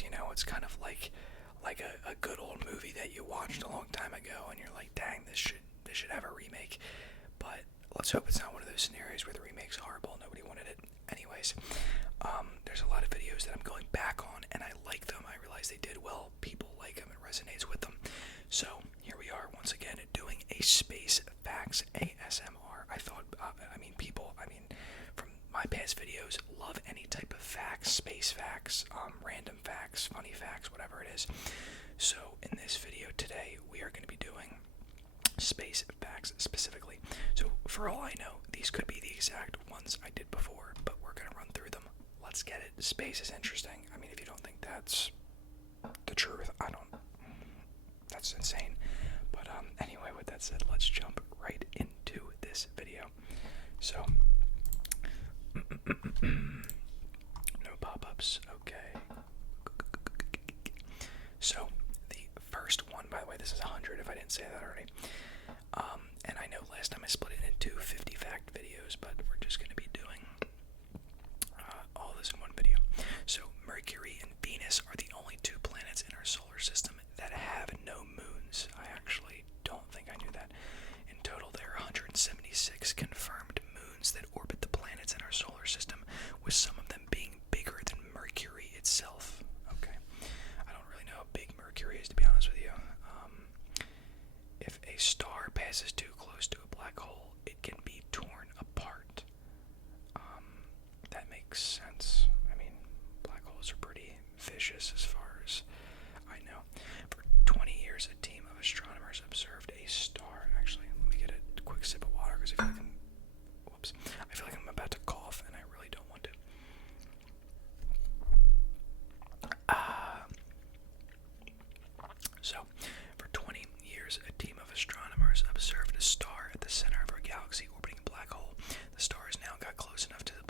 remakes. It's kind of like a good old movie that you watched a long time ago, and you're like, dang, this should have a remake. But let's hope it's not one of those scenarios where the remake's horrible. Nobody wanted it. Anyways, there's a lot of videos that I'm going back on, and I like them. I realize they did well. People like them. It resonates with them. So here we are once again doing a space facts ASMR. I thought, from my past videos, love any type of facts, space facts, random facts, funny facts, whatever it is. So in this video today, we are going to be doing space facts specifically. So for all I know, these could be the exact ones I did before, but we're going to run through them. Let's get it. Space is interesting. I mean, if you don't think that's the truth, that's insane. But anyway, with that said, let's jump right into this video. So, no pop-ups, okay. So, the first one, by the way, this is 100 if I didn't say that already. And I know last time I split it into 50 fact videos, but we're just going to be doing all this in one video. So, Mercury and Venus are the only two planets in our solar system that have no moons. I actually don't think I knew that. In total, there are 176 confirmed moons that orbit the planets in our solar system, with some of them being bigger than Mercury itself. Okay, I don't really know how big Mercury is, to be honest with you. If a star passes too close to a black hole, it can be torn apart. That makes sense. I mean, black holes are pretty vicious as far as I know. For 20 years, a team of astronomers observed a star. Actually, let me get a quick sip of water because I feel like I'm about to cough and I really don't want to. So, for 20 years, a team of astronomers observed a star at the center of our galaxy orbiting a black hole. The star has now got close enough to the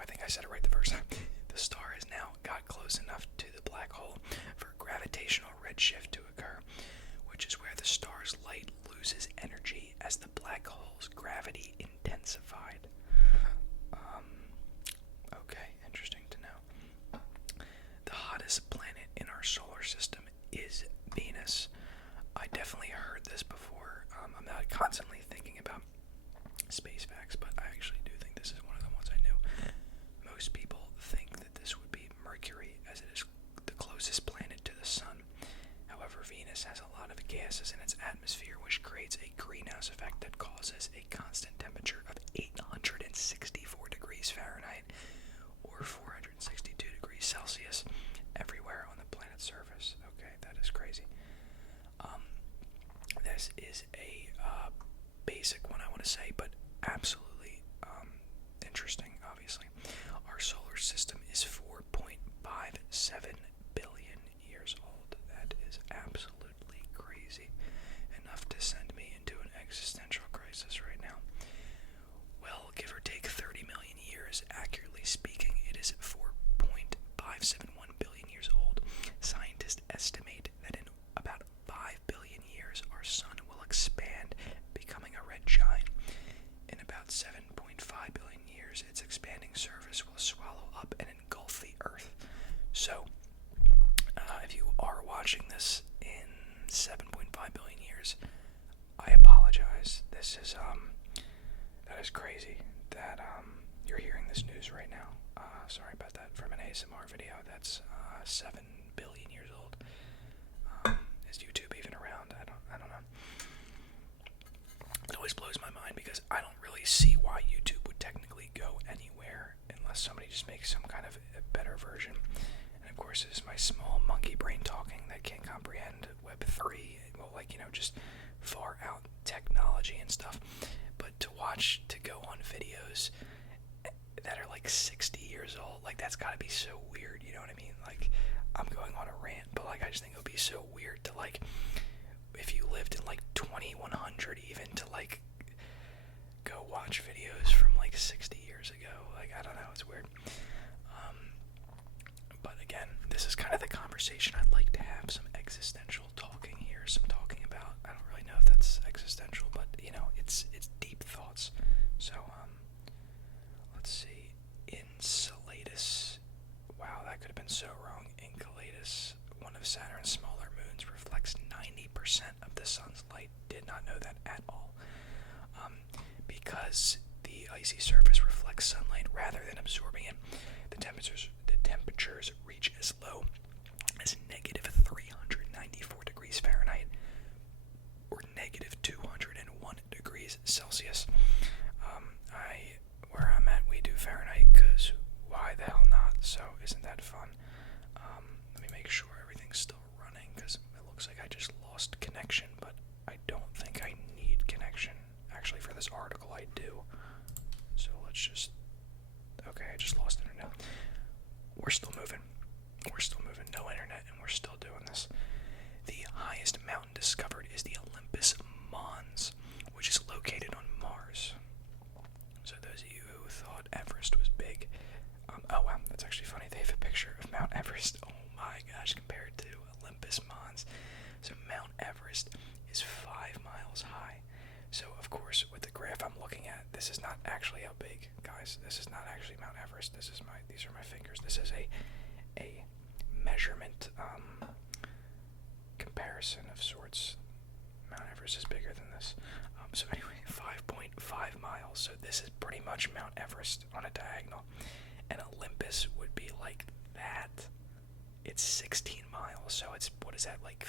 I think I said it right the first time. The star has now got close enough to the black hole for gravitational redshift to occur, which is where the star's light loses energy as the black hole's gravity intensified. Okay, interesting to know. The hottest planet in our solar system is Venus. I definitely heard this before. I'm not constantly thinking about space facts, but I actually do think this is one of the ones I knew. Most people think that this would be Mercury, as it is the closest planet to the sun. However, Venus has a lot of gases in its atmosphere, which creates a greenhouse effect that causes a constant temperature of 864 degrees Fahrenheit or 462 degrees Celsius everywhere on the planet's surface. Okay, that is crazy. This is a basic one, I want to say, but absolutely interesting, obviously. Our solar system is 4.57 billion years old. That is absolutely crazy. Enough to send me into an existential crisis right now. Well, give or take 30 million years, accurately speaking, it is 4.571 billion years old. Scientists estimate that in about 5 billion years, our sun will expand, becoming a red giant. In about 7.5 billion years, its expanding surface will swallow up and engulf the Earth. So, if you are watching this in 7.5 billion years, I apologize. This is, that is crazy that, you're hearing this news right now. Sorry about that. From an ASMR video, that's, 7 billion years old. Is YouTube even around? I don't know. It always blows my mind because I don't really see why YouTube would technically go anywhere unless somebody just makes some kind of a better version. And of course, this is my small monkey brain talking that can't comprehend Web 3, well, just far out technology and stuff. But to go on videos that are like 60 years old, that's gotta be so weird, you know what I mean? I'm going on a rant, but I just think it would be so weird to if you lived in 2100 even to go watch videos from 60 years ago. I don't know, it's weird. But again, this is kind of the conversation I'd like to have, some existential talking here, some talking about, I don't really know if that's existential, but it's deep thoughts. So let's see. Enceladus of Saturn's smaller moons reflects 90% of the sun's light. Did not know that at all. Because the icy surface reflects sunlight rather than absorbing it, the temperatures reach as low as negative 394 degrees Fahrenheit or negative 201 degrees Celsius. Where I'm at, we do Fahrenheit because why the hell not? So isn't that fun? Let me make sure everything's still running because it looks like I just lost connection, but I don't think I need connection. Actually, for this article, I do. So let's just... Okay, I just lost internet. We're still moving. We're still moving. No internet, and we're still doing this. The highest mountain discovered is the Olympus Mons, which is located on Mars. So those of you who thought Everest was big... oh, wow, that's actually funny. They have a picture of Mount Everest. Oh my gosh, compared to Olympus Mons. So Mount Everest is 5 miles high. So, of course, with the graph I'm looking at, this is not actually how big, guys. This is not actually Mount Everest. These are my fingers. This is a measurement comparison of sorts. Mount Everest is bigger than this. So anyway, 5.5 miles. So this is pretty much Mount Everest on a diagonal. And Olympus would be like that. It's 16 miles. So it's, what is that, like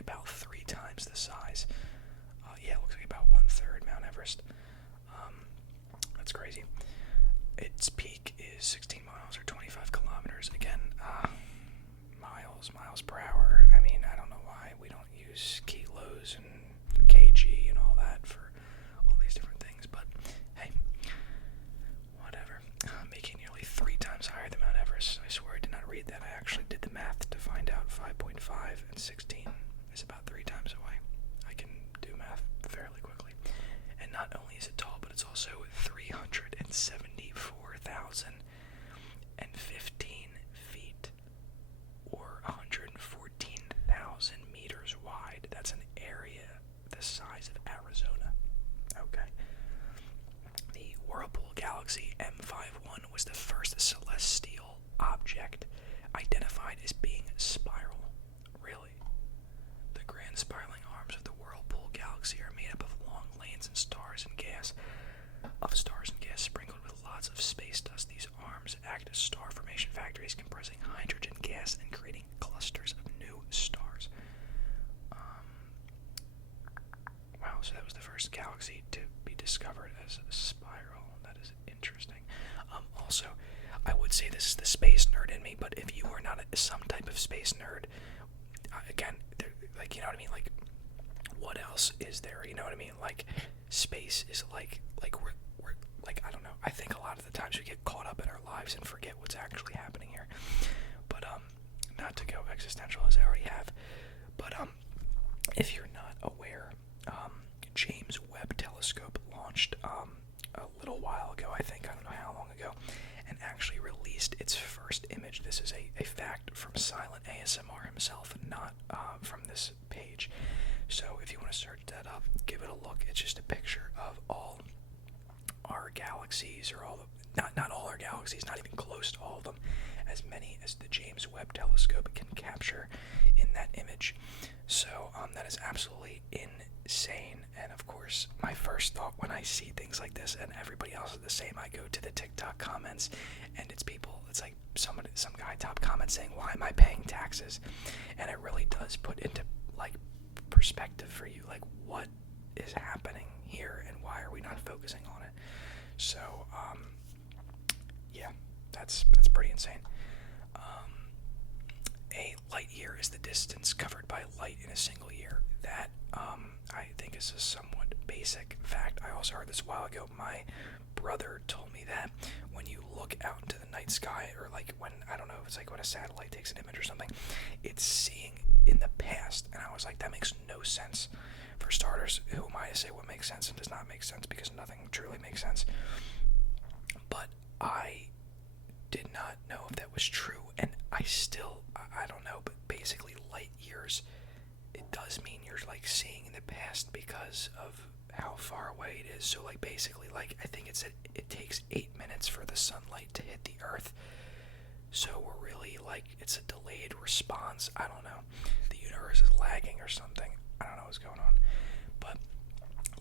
about 3 times the size. Yeah, it looks like about 1/3 Mount Everest. That's crazy. Its peak is 16 miles or 25 kilometers. Again, miles per hour. I mean, I don't know why we don't use kilos and kg and all that for all these different things, but hey, whatever. Making nearly 3 times higher than Mount Everest. I swear I did not read that. I actually did the math to find out 5.5 and 16 is about 3 times away. I can do math fairly quickly. And not only is it tall, but it's also 374,015 feet or 114,000 meters wide. That's an area the size of Arizona. Okay. The Whirlpool Galaxy M51 was the first celestial object identified as being spiral. Really? The grand spiraling arms of the Whirlpool Galaxy are made up of long lanes and stars and gas sprinkled with lots of space dust. These arms act as star formation factories compressing hydrogen gas and creating clusters of new stars. Wow, so that was the first galaxy to be discovered as a spiral. That is interesting. Also, I would say this is the space nerd in me, but if you are not some type of space nerd, again, like, you know what I mean? Like, what else is there? You know what I mean? Like, space is like we're like, I don't know. I think a lot of the times we get caught up in our lives and forget what's actually happening here. But not to go existential as I already have. But if you're not aware, James Webb telescope launched a little while ago, I think. I don't know how long ago, and actually released its first image. This is a fact from Silent ASMR himself, not from this page. So if you want to search that up, give it a look. It's just a picture of all our galaxies, or not all our galaxies, not even close to all of them, as many as the James Webb telescope can capture in that image. So that is absolutely insane. And of course, my first thought when I see things like this, and everybody else is the same, I go to the TikTok comments, and it's like some guy top comment saying, "Why am I paying taxes?" And it really does put into like perspective for you, like, what is happening here and why are we not focusing on it? So yeah, that's pretty insane. A light year is the distance covered by light in a single year. That I think is a somewhat basic fact. I also heard this a while ago. My brother told me that when you look out into the night sky, or like when, I don't know, it's like when a satellite takes an image or something, it's seeing in the past. And I was like, that makes no sense. For starters, who am I to say what makes sense and does not make sense, because nothing truly makes sense. But I did not know if that was true, and I don't know, but basically light years, it does mean you're like seeing in the past because of how far away it is. So like basically, like, I think it said it takes 8 minutes for the sunlight to hit the earth. So we're really delayedly, like it's a delayed response. I don't know. The universe is lagging or something. I don't know what's going on. But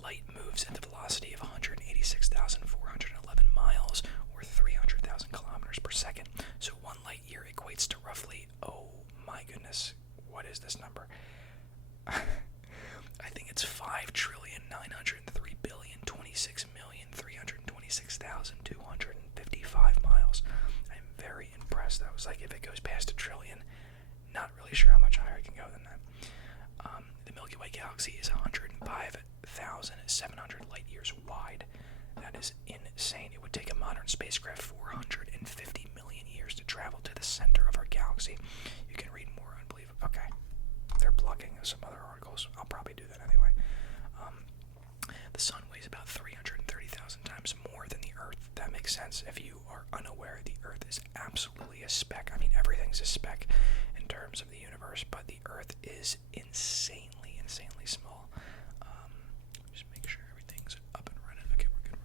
light moves at the velocity of 186,411 miles, or 300,000 kilometers per second. So 1 light year equates to roughly, oh my goodness, what is this number? I think it's 5,903,026,326,255 miles. I'm very impressed. That was like, if it goes past a trillion, not really sure how much higher I can go than that. The Milky Way galaxy is 105,700 light years wide. That is insane. It would take a modern spacecraft 450 million years to travel to the center of our galaxy. You can read more. Unbelievable. Okay. They're plugging some other articles. I'll probably do that anyway. The sun weighs about 330,000 times more than the Earth. That makes sense. If you are unaware, the Earth is absolutely a speck. I mean, everything's a speck in terms of the universe, but the Earth is insanely, insanely small. Just make sure everything's up and running. Okay, we're good.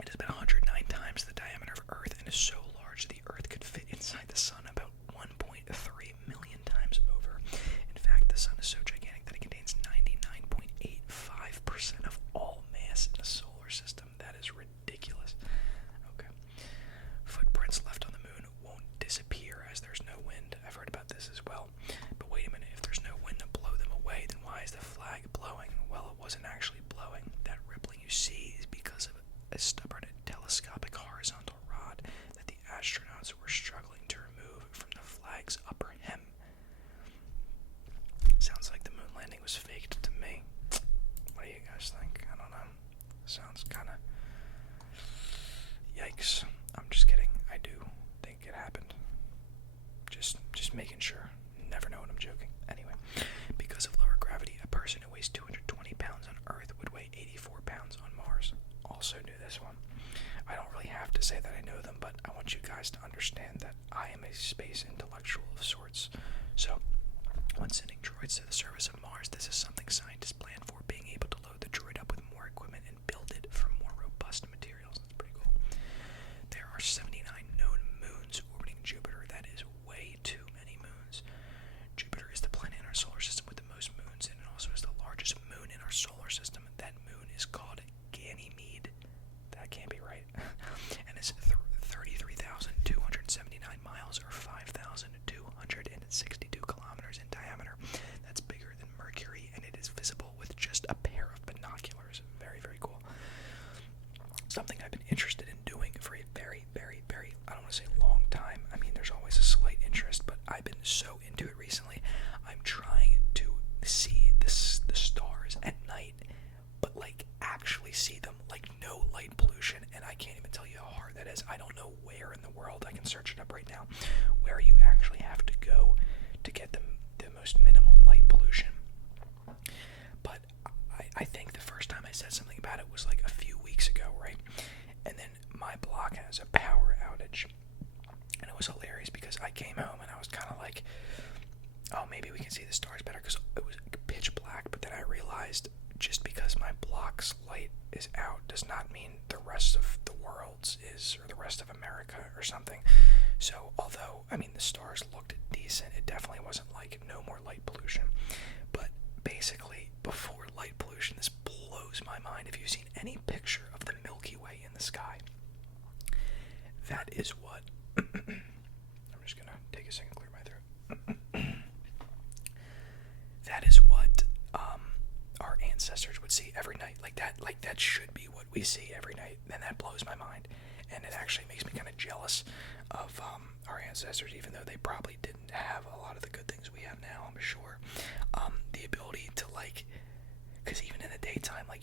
It is about 109 times the diameter of Earth and is so large the Earth could fit inside the sun about 1.3 million times over. In fact, the sun is so gigantic that it contains 99.85% of all mass in the solar system. That is ridiculous. Okay. Footprints left on the moon won't disappear as there's no wind. I've heard about this as well. But wait a minute, if there's no wind to blow them away, then why is the flag blowing? Well, it wasn't actually blowing. That rippling you see is because of a stubborn telescopic horizontal rod that the astronauts were struggling to remove from the flag's upper hem. Sounds like the moon landing was faked to me. What do you guys think? I don't know. Sounds kind of... Yikes. I'm just kidding. I do think it happened. Just making sure. Never know when I'm joking. Anyway, because of lower gravity, a person who weighs 220 pounds on Earth would weigh 84 pounds on Mars. Also knew this one. I don't really have to say that I know them, but I want you guys to understand that I am a space intellectual of sorts. So, when sending droids to the surface of Mars, this is something scientists plan for, being able to load the droid up with more equipment and build it from more robust materials. That's pretty cool. There are 79 known moons orbiting Jupiter. That is way too many moons. Jupiter is the planet in our solar system with the most moons, and it also is the largest moon in our solar system. That moon is called Ganymede. That can't be right. And it's 33,279 miles, or 5,262 kilometers in diameter. That's bigger than Mercury, and it is visible with just a pair of binoculars. Very, very cool. Something I've been interested in doing for a very, very, very, I don't want to say long time. I mean, there's always a slight interest, but I've been so into it recently. I'm trying to see the stars at night, but like actually see them, like no light pollution, and I can't even tell you how hard that is. I don't know where in the world, I can search it up right now, where you actually have to go to get the most minimal light pollution. But I think the first time I said something about it was like a few weeks ago, right? And then my block has a power outage, and it was hilarious because I came home and I was kind of like, oh, maybe we can see the stars better, because it was pitch black. But then I realized, just because my block's light is out does not mean the rest of the world's is, or the rest of America or something. So although, I mean, the stars looked decent, it definitely wasn't like no more light pollution. But basically, before light pollution, this blows my mind. If you've seen any picture of the Milky Way in the sky, that is what I'm just gonna take a second, clear my throat. That is what our ancestors would see every night. Like that should be what we see every night, and that blows my mind. And it actually makes me kind of jealous of our ancestors, even though they probably didn't have a lot of the good things we have now, I'm sure. The ability to, like, because even in the daytime, like,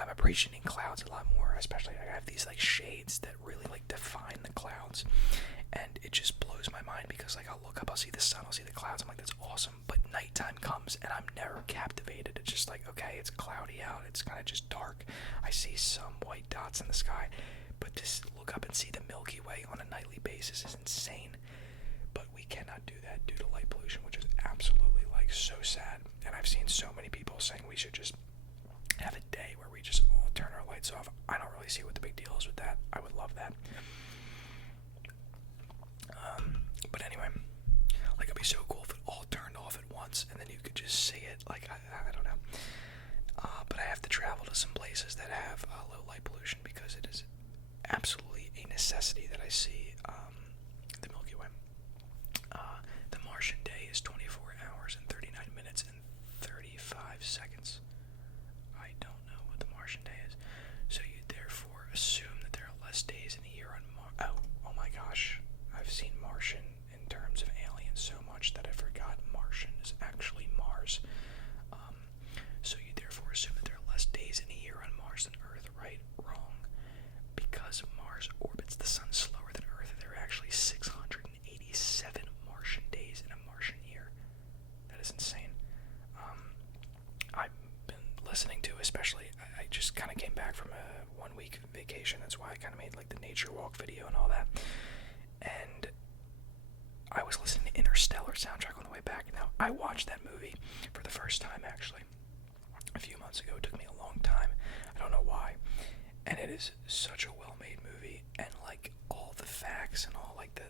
I'm appreciating clouds a lot more, especially I have these like shades that really like define the clouds, and it just blows my mind because like I'll look up, I'll see the sun, I'll see the clouds, I'm like, that's awesome. But nighttime comes and I'm never captivated. It's just like, okay, it's cloudy out, it's kind of just dark, I see some white dots in the sky, but to look up and see the Milky Way on a nightly basis is insane. But we cannot do that due to light pollution, which is absolutely like so sad. And I've seen so many people saying we should just have a day where we just all turn our lights off. I don't really see what the big deal is with that. some places that have low light pollution because it is absolutely a necessity that I see the Milky Way. The Martian day is 24 hours and 39 minutes and 35 seconds. I don't know what the Martian day is. So you therefore assume that there are less days in a year on Mars. Oh my gosh. I've seen Martian in terms of aliens so much that I forgot Martian is actually Mars. So you therefore assume that there are less days in a year on Mars than Earth, right? Wrong. Because Mars orbits the sun slower than Earth, there are actually 687 Martian days in a Martian year. That is insane. I've been listening to, especially, I just kind of came back from a 1 week vacation. That's why I kind of made like the nature walk video and all that. And I was listening to Interstellar soundtrack on the way back. Now, I watched that movie for the first time, actually, a few months ago. It took me a long time. I don't know why. And it is such a well-made movie, and like all the facts and all like the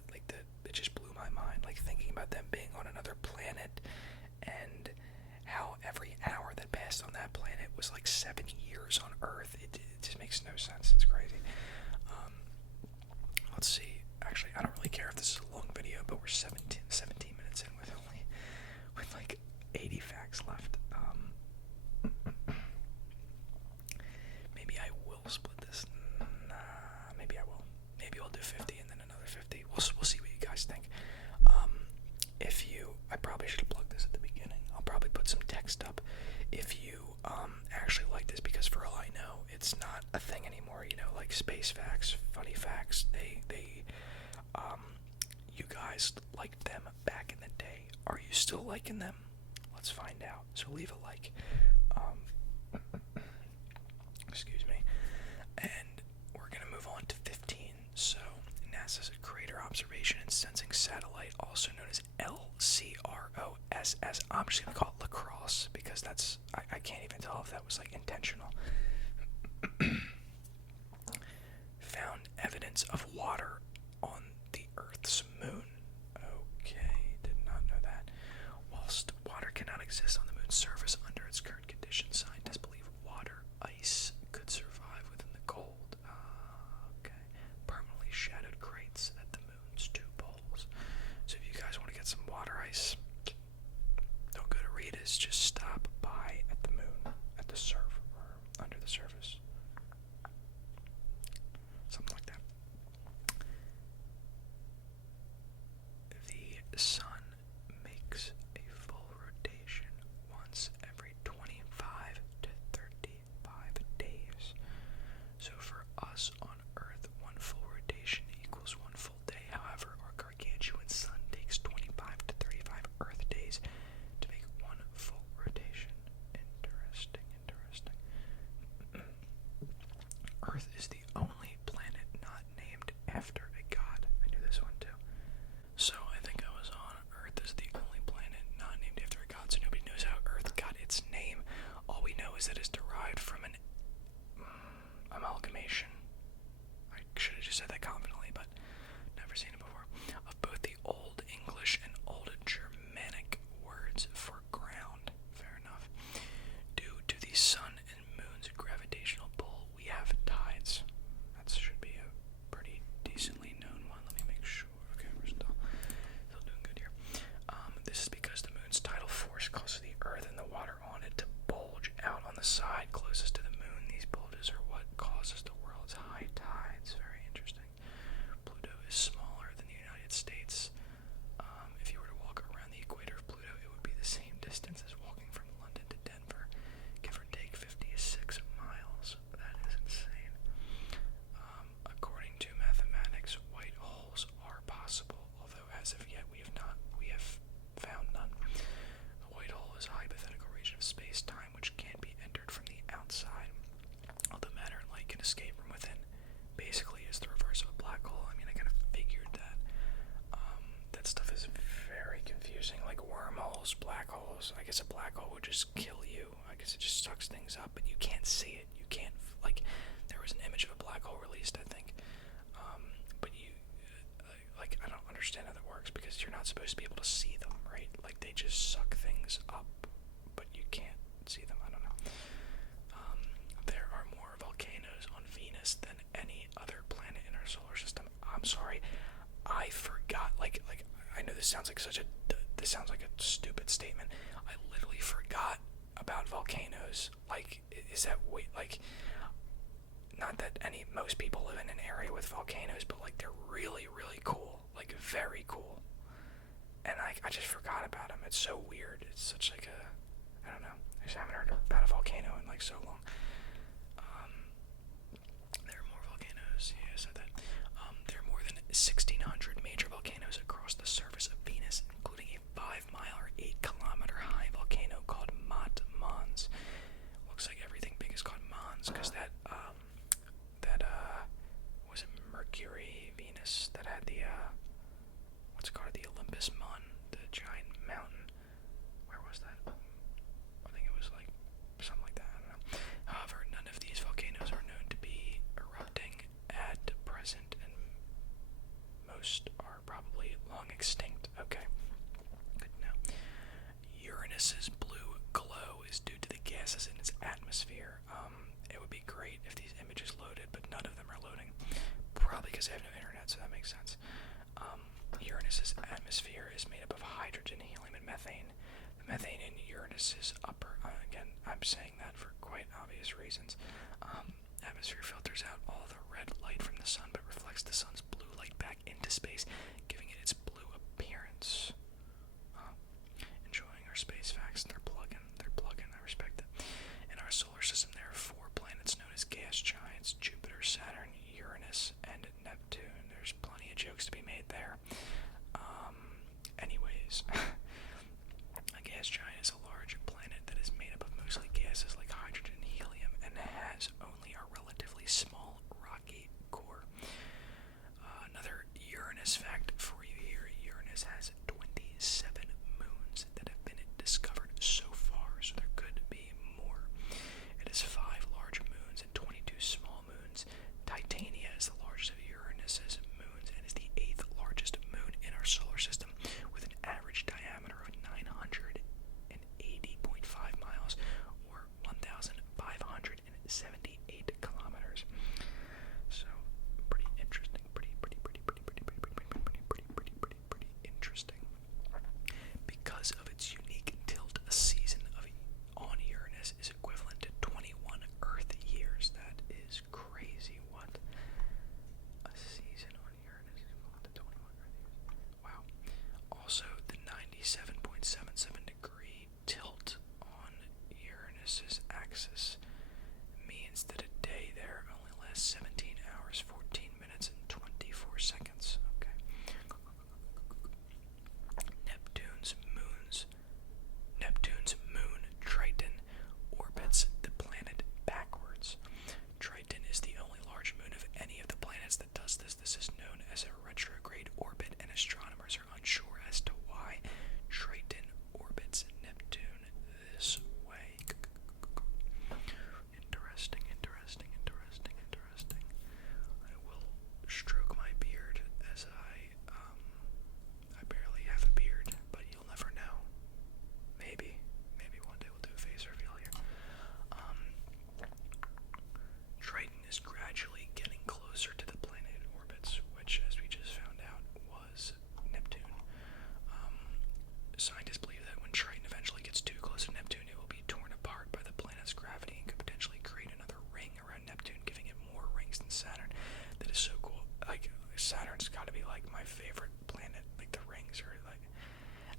it just blew my mind. Like thinking about them being on another planet, and how every hour that passed on that planet was like 7 years on Earth. It just makes no sense. It's crazy. Let's see. Actually, I don't really care if this is a long video, but we're 17 minutes in with like 80 facts left. Maybe I will split this. Nah, maybe I will. Maybe I'll do 50 and then another 50. We'll see what you guys think. I probably should have plugged this at the beginning. I'll probably put some text up. If you actually like this, because for all I know, it's not a thing anymore. You know, like space facts, funny facts. You guys liked them back in the day. Are you still liking them? Let's find out. So leave a like. Excuse me. And we're going to move on to 15. So, NASA's Crater Observation and Sensing Satellite, also known as LCROSS. I'm just going to call it lacrosse because that's, I can't even tell if that was like intentional. Found evidence of water on the Earth's moon. Okay, did not know that. Whilst water cannot exist on the moon's surface under its current conditions, scientists believe ice could survive within the cold. Okay. Permanently shadowed crates at the moon's 2 poles. So if you guys want to get some water ice, don't go to Rita's, just stop by at the moon, at the surf, or under the surface. Something like that. The sun makes a full rotation once every 25 to 35 days. So for us on Earth, one full rotation equals 1 full day. However, our gargantuan sun takes 25 to 35 Earth days to make 1 full rotation. Interesting. Earth is the only planet not named after a god. I knew this one too. So I think I was on. Earth is the only planet not named after a god, so nobody knows how Earth got its name. All we know is that it's derived from an amalgamation. I should have just said that confidently, but never seen it before. Of both the Old English and Old Germanic words for ground. Fair enough. Due to the sun and moon's gravitational pull, we have tides. That should be a pretty decently known one. Let me make sure. Okay, we're still doing good here. This is because the moon's tidal force causes the Earth and the water on it to bulge out on the side closest to the moon. These bulges are what causes the world's high tides. Very interesting. Pluto is smaller than the United States. If you were to walk around the equator of Pluto, it would be the same distance as walking from London to Denver, give or take 56 miles. That is insane. According to mathematics, white holes are possible, although as of yet we have found none. A white hole is a hypothetical region of space-time which can't be entered from the outside, although matter and light can escape from within. Basically, is the reverse of a black hole. I mean, I kind of figured that. That stuff is very confusing, like wormholes, black holes. I guess a black hole would just kill you. I guess it just sucks things up, but you can't see it. You can't, like, there was an image of a black hole released, I think. But I don't understand how that works, because you're not supposed to be able to see them, right? Like, they just suck things up, but you can't see them. I don't know. There this sounds like a stupid statement. I literally forgot about volcanoes. Like, is that like, not that most people live in an area with volcanoes, but like they're really, really cool, like very cool. And I just forgot about them. It's so weird. It's such like I don't know. I just haven't heard about a volcano in like so long. There are more volcanoes. Yeah, I said that. There are more than 1,600 major volcanoes across the surface of Venus, including a 5-mile or 8-kilometer high volcano called Mons. Looks like everything big is called Mons because that was it Mercury, Venus that had the what's it called, the Olympus Mons, the giant mountain. Where was that? I think it was like something like that. I don't know. However, none of these volcanoes are known to be erupting at present, and most are probably long extinct. Okay, good to know. Uranus's blue glow is due to the gases in its atmosphere. It would be great if these images loaded, but none of them are loading. Probably because they have no internet, so that makes sense. Uranus's atmosphere is made up of hydrogen, helium, and methane. The methane in Uranus's upper, again, I'm saying that for quite obvious reasons. Atmosphere filters out all the red light from the sun, but reflects the sun's blue light back into space, giving it its blue appearance. Enjoying our space facts. They're plugging. I respect it. In our solar system, there are 4 planets known as gas giants: Jupiter, Saturn, Uranus, and Neptune. There's plenty of jokes to be made there. Anyways, a gas giant is a large planet that is made up of mostly gases like hydrogen and helium, and has only a relatively small rocky core. Another Uranus fact for you here: Uranus has 27 moons that have been discovered so far, so there could be more. It has 5 large moons and 22 small moons. Titania is the largest of Uranus's moons and is the 8th largest moon in our solar system, with an average diameter of 980.5 miles, or 1,578 kilometers. So pretty interesting. Pretty interesting. Because of its unique tilt, a season on Uranus is equivalent to 21 Earth years. That is crazy. What? A season on Uranus is equivalent to 21 Earth years. Wow. Also, the 97.77 degree tilt on Uranus's axis means that a day there only lasts 17 hours, 14 minutes, and 24 seconds. Okay. Neptune's moon, Triton, orbits the planet backwards. Triton is the only large moon of any of the planets that does this. This is known as a retrograde orbit, and astronomers are unsure as to why Triton orbits Neptune this way. Interesting. I will stroke my beard as I barely have a beard, but you'll never know. Maybe one day we'll do a face reveal here. Triton is gradually getting closer to the planet it orbits, which, as we just found out, was Neptune. Scientists believe that when Triton eventually gets too close to Neptune, it will be torn apart by the planet's gravity and could potentially create another ring around Neptune, giving it more rings than Saturn. That is so cool. Like, Saturn's got to be like my favorite planet. Like, the rings are like,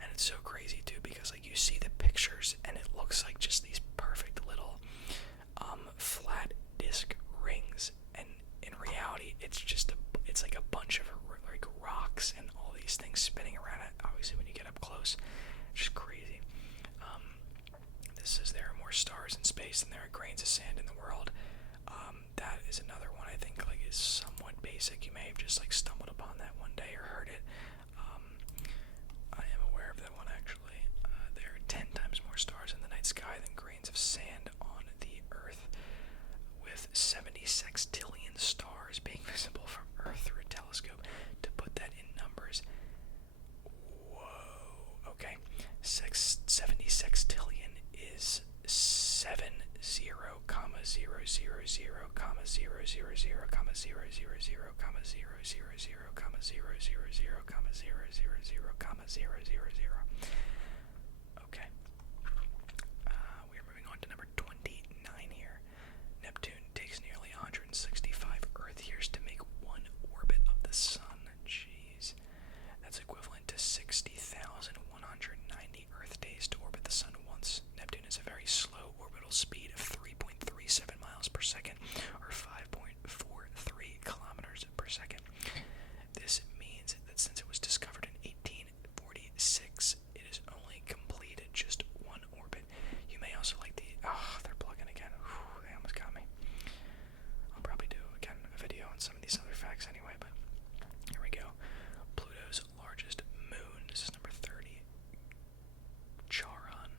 and it's so crazy too because like you see the pictures and it looks like just these perfect little flat disc rings, and in reality it's like a bunch of like rocks and all these things spinning around it. Obviously when you get up close, it's just crazy. This says there are more stars in space than there are grains of sand in the world. That is another one I think like is somewhat basic. You may have just like stumbled upon that one day or heard it. I am aware of that one actually. There are 10 times more stars in the night sky than grains of sand on the Earth, with 70 sextillion stars being visible from Earth through a telescope. To put that in numbers, whoa, okay, 70 sextillion is 70,000 Okay. We are moving on to number 29 here. Neptune takes nearly 165 Earth years to make one orbit of the Sun. Jeez. That's equivalent to 60,190 Earth days to orbit the Sun once. Neptune has a very slow orbital speed of 3.37 miles per second, or 5.43 kilometers per second. This means that since it was discovered in 1846, it has only completed just one orbit. You may also like the... Oh, they're plugging again. Whew, they almost got me. I'll probably do, again, a video on some of these other facts anyway, but here we go. Pluto's largest moon, this is number 30, Charon.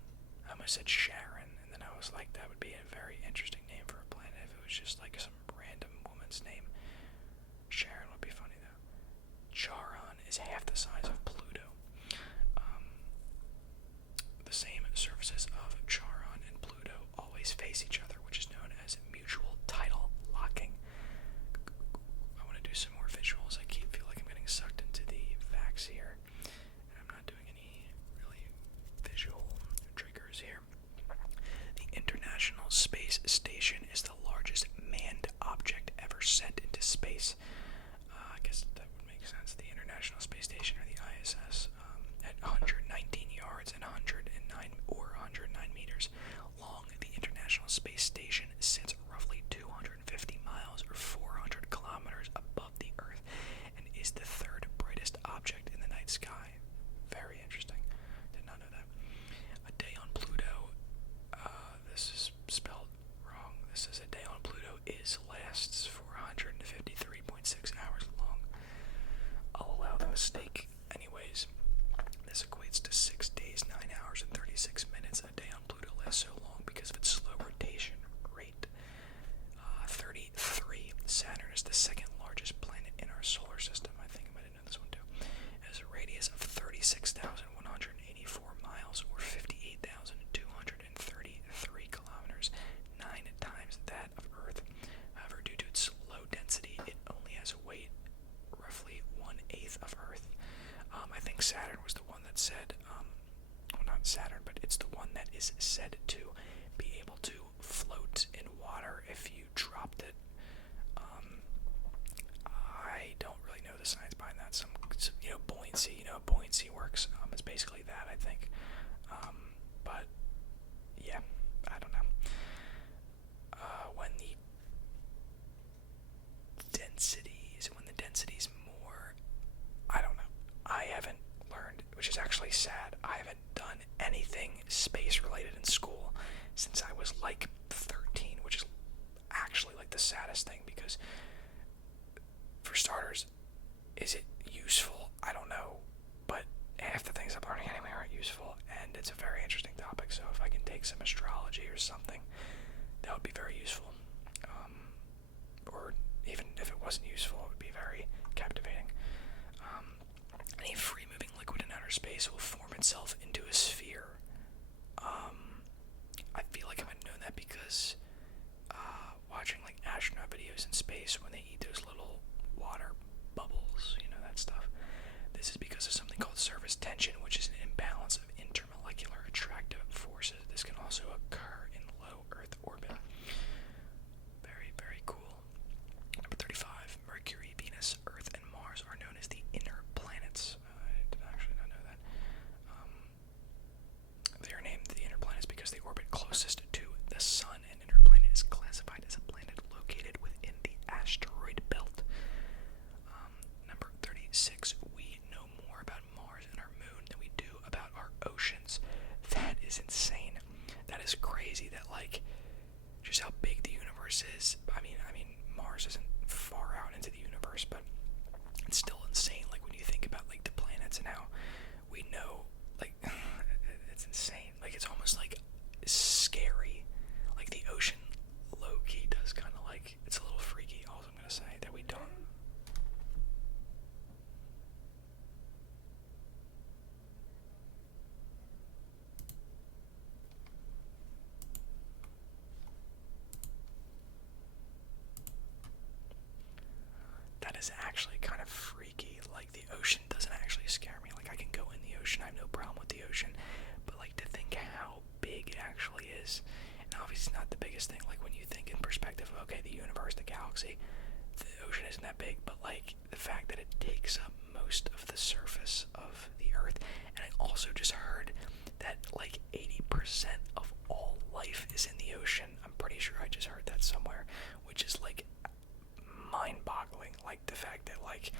I almost said Sharon, and then I was like, that would be a very interesting name for a planet if it was just like some random woman's name. Sharon would be funny, though. Charon is half the size of Pluto. The same surfaces of Charon and Pluto always face each other, which is known as mutual tidal locking. I want to do some more visuals. I feel like I'm getting sucked into the facts here, and I'm not doing any really visual triggers here. The International Space Station is the largest manned object ever sent into space. I guess that would make sense. The International Space Station, or the ISS, at 119 yards and 109 meters long, the International Space Station sits roughly 250 miles or 400 kilometers above the Earth and is the third brightest object in the night sky. Very interesting. Did not know that. A day on Pluto, this is spelled wrong. This is a day on Pluto lasts for 153.6 hours long. I'll allow the mistake anyways. This equates to 6 days, 9 hours, and 36 minutes. A day on Pluto lasts so long because of its slow rotation rate. 33. Saturn is the second largest planet in our solar system. I think I might have known this one too. It has a radius of 36,184 miles, or 58,233 kilometers, 9 times that of Earth. However, due to its low density, it only has a weight roughly 1/8 of Earth. I think Saturn was the one that said, well, not Saturn, but it's the one that is said to be able to float in water if you dropped it. I don't really know the science behind that. Some buoyancy, buoyancy works. It's basically that, I think. But yeah, I don't know. When the density's more, I don't know. I haven't learned, which is actually sad. I haven't done anything space related in school since I was like 13, which is actually like the saddest thing, because for starters, is it useful? I don't know, but half the things I'm learning anyway aren't useful, and it's a very interesting topic, so if I can take some astrology or something, that would be very useful. Or even if it wasn't useful, it would be very captivating. Any free-moving liquid in outer space will form itself into a sphere. I feel like I might have known that because watching like astronaut videos in space, when they eat those little water bubbles, that stuff. This is because of something called surface tension, which is an imbalance of intermolecular attractive forces. This can also occur in low Earth orbit. Very, very cool. Number 35, Mercury, Venus, Earth, and Mars are known as the inner planets. I did actually not know that. They are named the inner planets because they orbit closest to the Sun. An inner planet is classified as a planet located within the asteroid belt. Number 36, we know more about Mars and our moon than we do about our oceans. That is insane. That is crazy that, like, just how big the universe is. I mean, Mars isn't far out into the universe, but it's still insane. Like, when you think about, like, the planets and how we know, like, it's insane. Like, it's almost, like, scary. Like, the ocean, low-key, does kind of, like, it's a little freaky, all I'm going to say, that we don't. is actually kind of freaky. Like, the ocean doesn't actually scare me. Like, I can go in the ocean, I have no problem with the ocean, but like, to think how big it actually is, and obviously not the biggest thing, like when you think in perspective of, okay, the universe, the galaxy, the ocean isn't that big, but like the fact that it takes up most of the surface of the earth. And I also just heard that like 80% of all life is in the ocean. I'm pretty sure I just heard that somewhere, which is like mind-boggling. Like the fact that like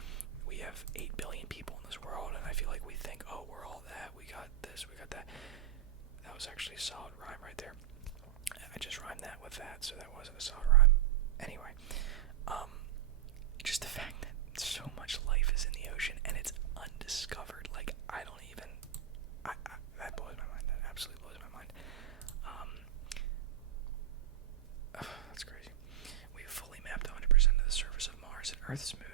we have 8 billion people in this world, and I feel like we think, oh, we're all that, we got this, we got that. That was actually a solid rhyme right there. I just rhymed that with that, so that wasn't a solid rhyme. Anyway, just the fact that so much life is in the ocean and it's undiscovered, like, I don't even, that blows my mind. That absolutely blows my mind. That's crazy. We've fully mapped 100% of the surface of Mars and Earth's moon.